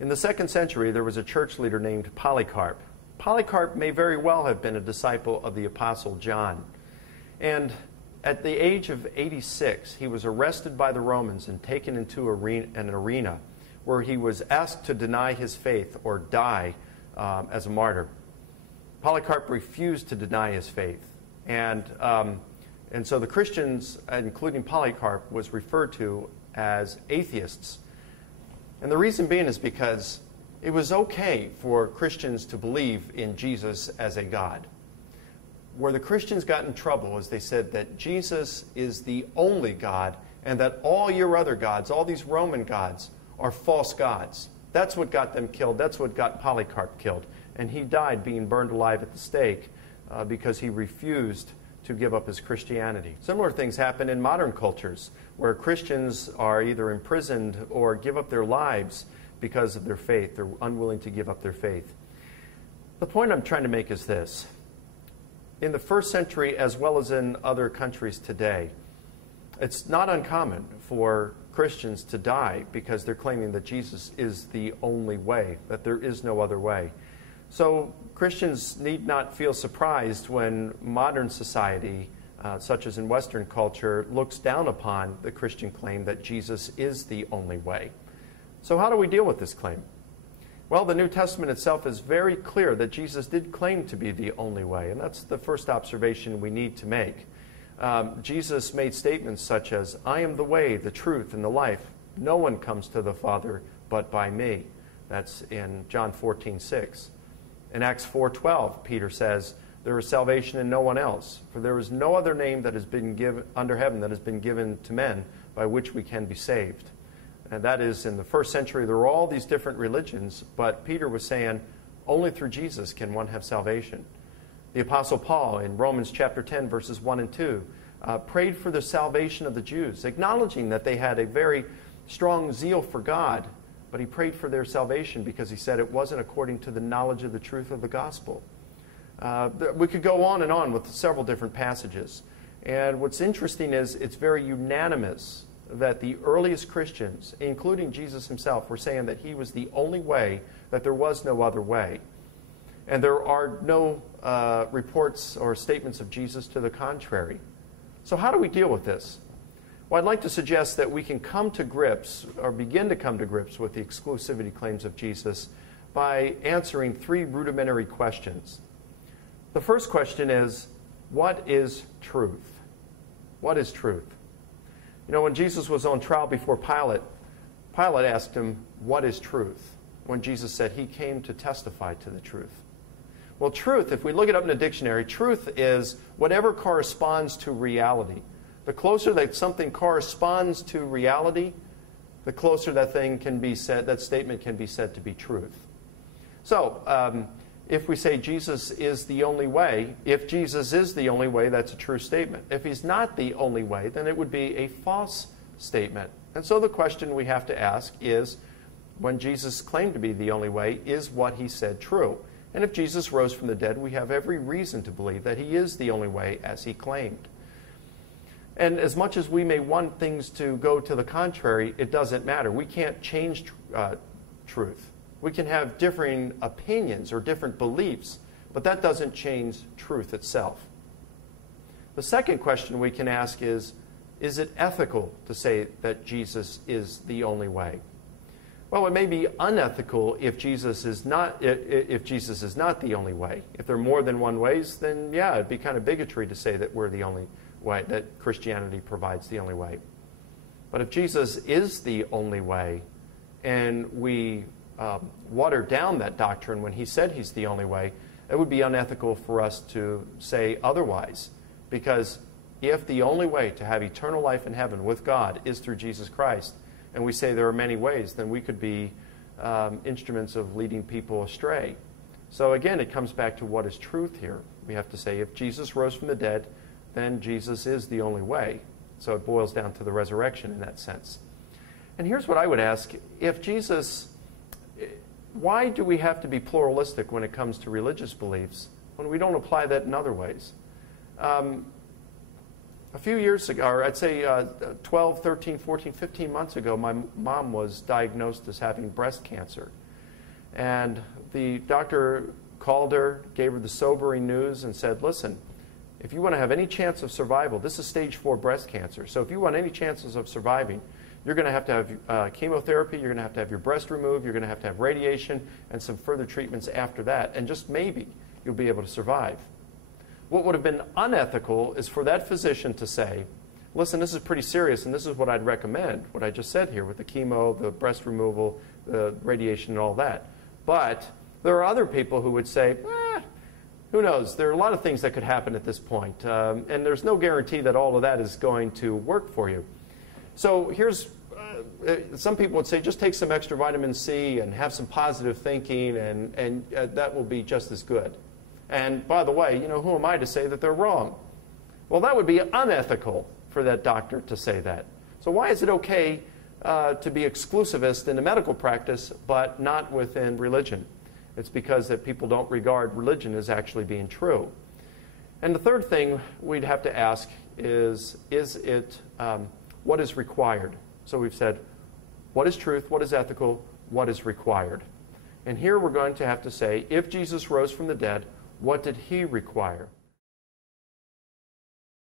In the 2nd century, there was a church leader named Polycarp. Polycarp may very well have been a disciple of the Apostle John. And at the age of 86, he was arrested by the Romans and taken into an arena where he was asked to deny his faith or die as a martyr. Polycarp refused to deny his faith. And so the Christians, including Polycarp, was referred to as atheists. And the reason being is because it was okay for Christians to believe in Jesus as a God. Where the Christians got in trouble is they said that Jesus is the only God and that all your other gods, all these Roman gods, are false gods. That's what got them killed. That's what got Polycarp killed. And he died being burned alive at the stake because he refused to give up his Christianity. Similar things happen in modern cultures where Christians are either imprisoned or give up their lives because of their faith. They're unwilling to give up their faith. The point I'm trying to make is this. In the 1st century, as well as in other countries today, it's not uncommon for Christians to die because they're claiming that Jesus is the only way, that there is no other way. So Christians need not feel surprised when modern society, such as in Western culture, looks down upon the Christian claim that Jesus is the only way. So how do we deal with this claim? Well, the New Testament itself is very clear that Jesus did claim to be the only way, and that's the first observation we need to make. Jesus made statements such as, "I am the way, the truth, and the life. No one comes to the Father but by me." That's in John 14:6. In Acts 4:12, Peter says, "There is salvation in no one else, for there is no other name that has been given under heaven that has been given to men by which we can be saved." And that is, in the 1st century, there were all these different religions, but Peter was saying, only through Jesus can one have salvation. The Apostle Paul, in Romans chapter 10, verses 1 and 2, prayed for the salvation of the Jews, acknowledging that they had a very strong zeal for God, but he prayed for their salvation because he said it wasn't according to the knowledge of the truth of the gospel. We could go on and on with several different passages. And what's interesting is it's very unanimous that the earliest Christians, including Jesus himself, were saying that he was the only way, that there was no other way. And there are no reports or statements of Jesus to the contrary. So how do we deal with this? Well, I'd like to suggest that we can come to grips, or begin to come to grips, with the exclusivity claims of Jesus by answering 3 rudimentary questions. The first question is, what is truth? What is truth? You know, when Jesus was on trial before Pilate, Pilate asked him, what is truth? When Jesus said he came to testify to the truth. Well, truth, if we look it up in a dictionary, truth is whatever corresponds to reality. The closer that something corresponds to reality, the closer that thing can be said, that statement can be said to be truth. So, if we say Jesus is the only way, if Jesus is the only way, that's a true statement. If he's not the only way, then it would be a false statement. And so the question we have to ask is, when Jesus claimed to be the only way, is what he said true? And if Jesus rose from the dead, we have every reason to believe that he is the only way as he claimed. And as much as we may want things to go to the contrary, it doesn't matter. We can't change truth. We can have differing opinions or different beliefs, but that doesn't change truth itself. The second question we can ask is it ethical to say that Jesus is the only way? Well, it may be unethical if Jesus is not the only way. If there are more than one ways, then yeah, it'd be kind of bigotry to say that we're the only way, that Christianity provides the only way. But if Jesus is the only way, and we water down that doctrine when he said he's the only way, it would be unethical for us to say otherwise. Because if the only way to have eternal life in heaven with God is through Jesus Christ, and we say there are many ways, then we could be instruments of leading people astray. So again, it comes back to what is truth here. We have to say if Jesus rose from the dead, then Jesus is the only way. So it boils down to the resurrection in that sense. And here's what I would ask. If Jesus, why do we have to be pluralistic when it comes to religious beliefs when we don't apply that in other ways? A few years ago, or I'd say 12, 13, 14, 15 months ago, my mom was diagnosed as having breast cancer. And the doctor called her, gave her the sobering news, and said, listen, if you want to have any chance of survival, this is stage 4 breast cancer. So if you want any chances of surviving, you're going to have chemotherapy, you're going to have your breast removed, you're going to have radiation, and some further treatments after that. And just maybe you'll be able to survive. What would have been unethical is for that physician to say, listen, this is pretty serious, and this is what I'd recommend, what I just said here with the chemo, the breast removal, the radiation, and all that. But there are other people who would say, who knows? There are a lot of things that could happen at this point, and there's no guarantee that all of that is going to work for you. So here's, some people would say, just take some extra vitamin C and have some positive thinking, and that will be just as good. And by the way, who am I to say that they're wrong? Well, that would be unethical for that doctor to say that. So why is it okay to be exclusivist in the medical practice, but not within religion? It's because that people don't regard religion as actually being true. And the third thing we'd have to ask is it what is required? So we've said, what is truth? What is ethical? What is required? And here we're going to have to say, if Jesus rose from the dead, what did he require?